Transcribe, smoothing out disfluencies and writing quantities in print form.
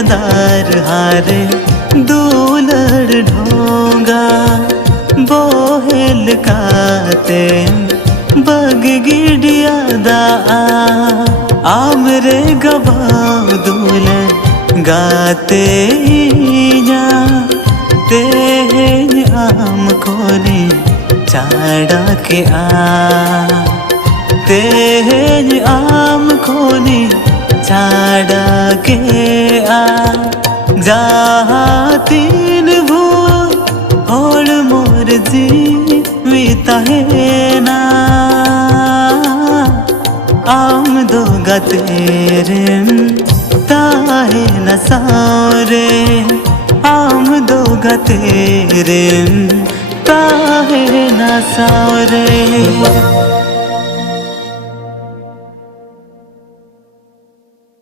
चंदार हारे दूलड़ ढोंगा बोहेल काते बग गिडिया दा आमरे गवाव दूले गाते जा तेज आम खोने चाड़ा के तेज आम खोने चाड़ा के जहाँ तीन भूल और मोर जीविता है ना आम दोगा तेरे ताहे न सारे आम दोगा तेरे ताहे न सारे।